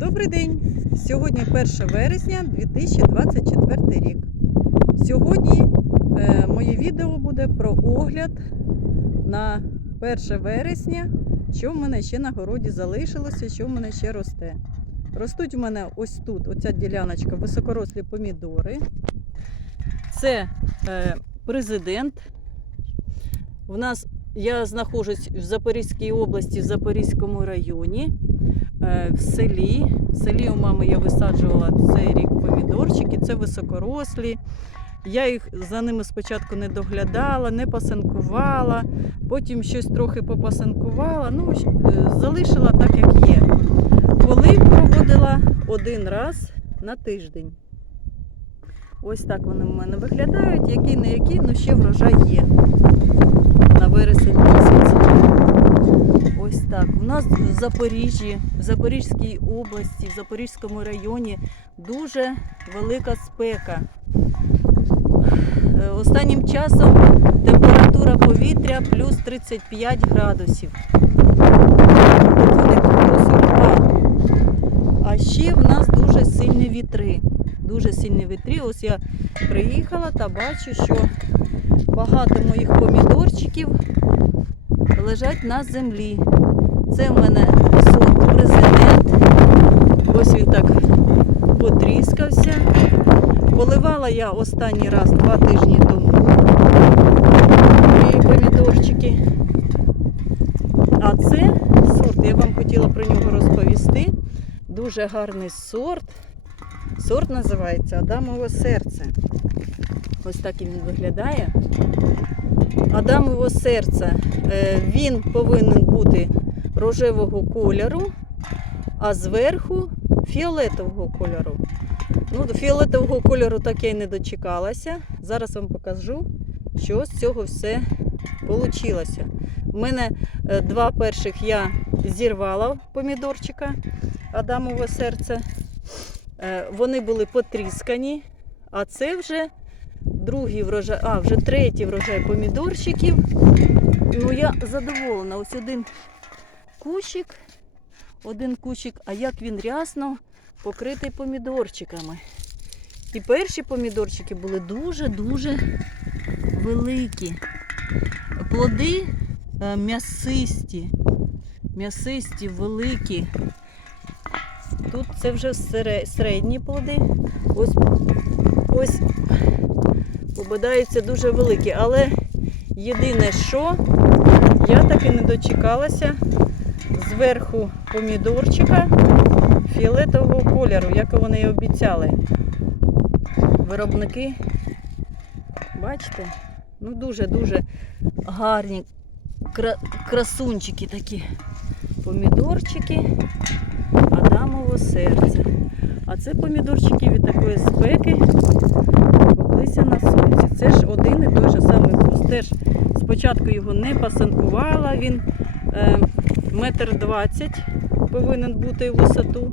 Добрий день! Сьогодні 1 вересня 2024 рік. Сьогодні е, моє відео буде про огляд на 1 вересня, що в мене ще на городі залишилося, що в мене ще росте. Ростуть в мене ось тут, оця діляночка, високорослі помідори. Це е, президент. В нас я знаходжусь в Запорізькій області, в Запорізькому районі. Е, в селі. В селі у мами я висаджувала цей рік помідорчики, це високорослі. Я їх за ними спочатку не доглядала, не пасинкувала, потім щось трохи попасинкувала. Ну, е, залишила так, як є. Коли проводила один раз на тиждень. Ось так вони в мене виглядають. Який не який, ну ще врожай є на вересень місяць. Ось так. У нас в Запоріжжі, в Запорізькій області, в Запорізькому районі дуже велика спека. Е, Останнім часом температура повітря плюс 35 градусів. Доходить до 40. А ще в нас дуже сильні вітри. Дуже сильні вітри. Ось я приїхала та бачу, що багато моїх помідорчиків лежать на землі. Це в мене сорт президент. Ось він так потріскався. Поливала я останній раз два тижні тому мої помідорчики. А це сорт, я вам хотіла про нього розповісти. Дуже гарний сорт. Сорт називається Адамове серце. Ось так він виглядає. Адамове серце. Е, Він повинен бути рожевого кольору, а зверху фіолетового кольору. Ну, до фіолетового кольору так я й не дочекалася. Зараз вам покажу, що з цього все вийшло. У мене е, два перших я зірвала помідорчика Адамове серце. Е, Вони були потріскані, а це вже другий врожай, а вже третій врожай помідорчиків. Ну я задоволена. Ось один кущик, один кущик, а як він рясно покритий помідорчиками. І перші помідорчики були дуже-дуже великі. Плоди е, м'ясисті, м'ясисті, великі. Тут це вже середні плоди. Ось, ось попадаються дуже великі. Але єдине, що я таки не дочекалася зверху помідорчика фіолетового кольору, як вони і обіцяли. Виробники, бачите? Ну дуже-дуже гарні кра- красунчики такі помідорчики Адамово серце. А це помідорчики від такої спеки пеклися на сонці. Це ж один і той же самий куст. Теж спочатку його не пасинкувала, він е, метр двадцять повинен бути в висоту.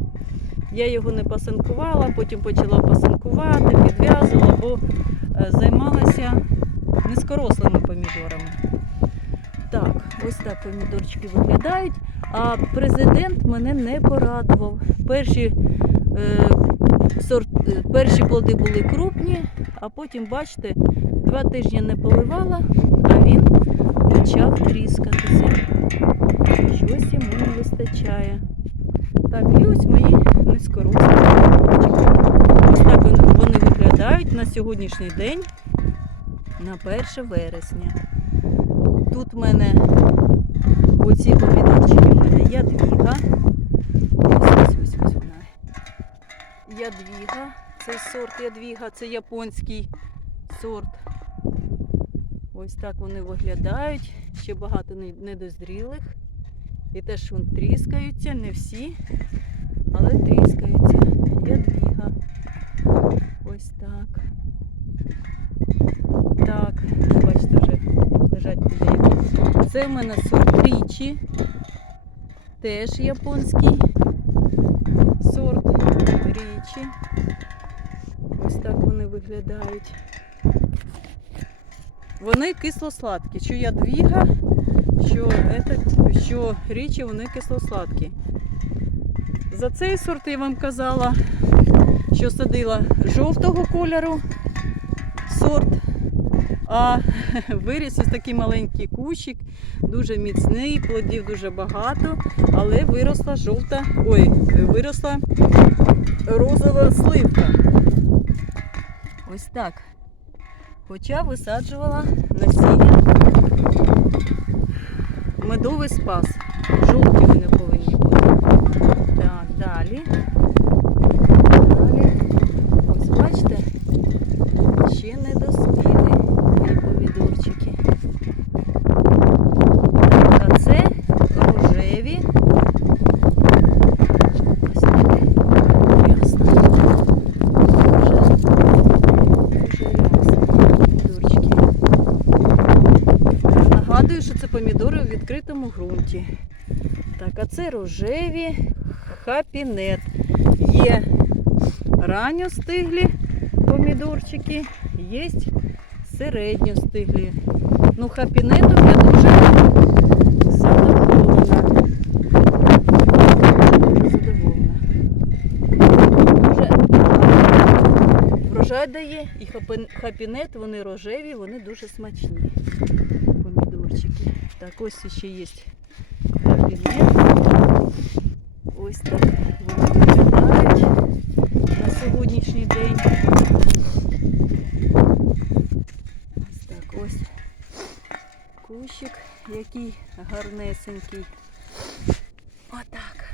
Я його не пасинкувала, потім почала пасинкувати, підв'язувала, бо е, займалася низькорослими помідорами. Так, ось так помідорчики виглядають. А президент мене не порадував. Перші, е, сорт, е, перші плоди були крупні, а потім, бачите, два тижні не поливала, а він почав тріскатися. Щось йому не вистачає. Так, і ось мої помідорчики. Ось так вони виглядають на сьогоднішній день, на 1 вересня. Тут в мене оці помідорчики в мене ядвіга. Ось ось ось ось вона. Ядвіга. Цей сорт ядвіга, це японський сорт. Ось так вони виглядають. Ще багато недозрілих. І теж вон тріскаються, не всі, але тріскаються. Ядвіга. Ось так. Так, бачите, вже лежать туди. Це в мене сорт річі. Теж японський сорт річі. Ось так вони виглядають. Вони кисло-сладкі. Що ядвіга, що, що річі, вони кисло-сладкі. За цей сорт я вам казала, що садила жовтого кольору сорт. А виріс ось такий маленький кущик, дуже міцний, плодів дуже багато, але виросла жовта, ой, виросла розова сливка. Ось так. Хоча висаджувала насіння медовий спас. Жовті вони повинні бути. Так, далі. Ось бачите, ще не доспіли мої помідорчики. А це рожеві. Ось так. Ясно. Дуже, дуже ясно. Помідорчики. Нагадую, що це помідори у ґрунті. Так, а це рожеві хапінет. Є ранньо стиглі помідорчики, є середньо стиглі. Ну, хапінетом я дуже задоволена. Задоволена. Врожай дає і хапінет, вони рожеві, вони дуже смачні. Помідорчики. Так, ось ще є хапінет. Ось так вони виглядають на сьогоднішній день. Ось так ось кущик, який гарнесенький. Отак.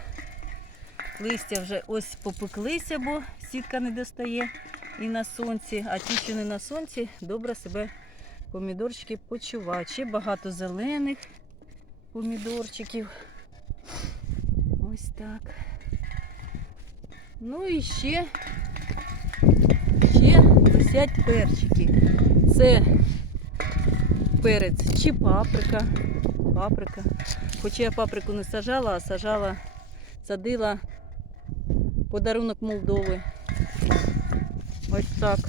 Листя вже ось попеклися, бо сітка не достає і на сонці, а ті, що не на сонці, добре себе помідорчики почувають. Ще багато зелених помідорчиків. Ось так. Ну і ще, ще висять перчики. Це перець чи паприка. Паприка. Хоча я паприку не сажала, а сажала, садила подарунок Молдови. Ось так.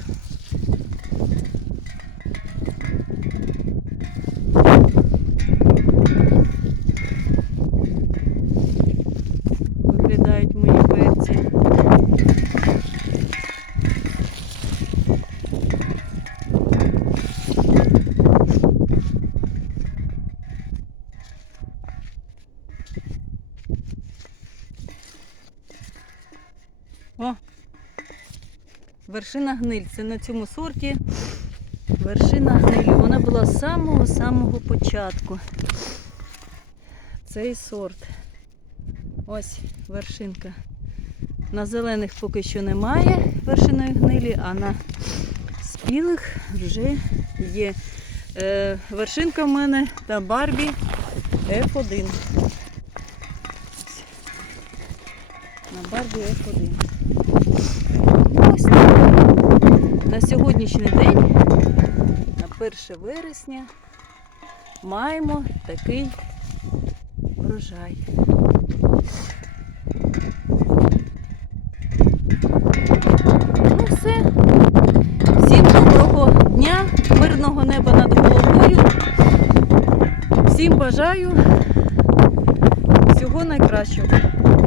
Виглядають мої перці. О! Вершина гниль. Це на цьому сорті вершина гнилі. Вона була з самого-самого початку. Цей сорт. Ось вершинка. На зелених поки що немає вершиної гнилі, а на спілих вже є. Е, вершинка в мене та Барбі F1. Ось. На Барбі F1. Ось так. На сьогоднішній день, на 1 вересня, маємо такий врожай. Ну. Всім доброго дня, мирного неба над головою. Всім бажаю всього найкращого.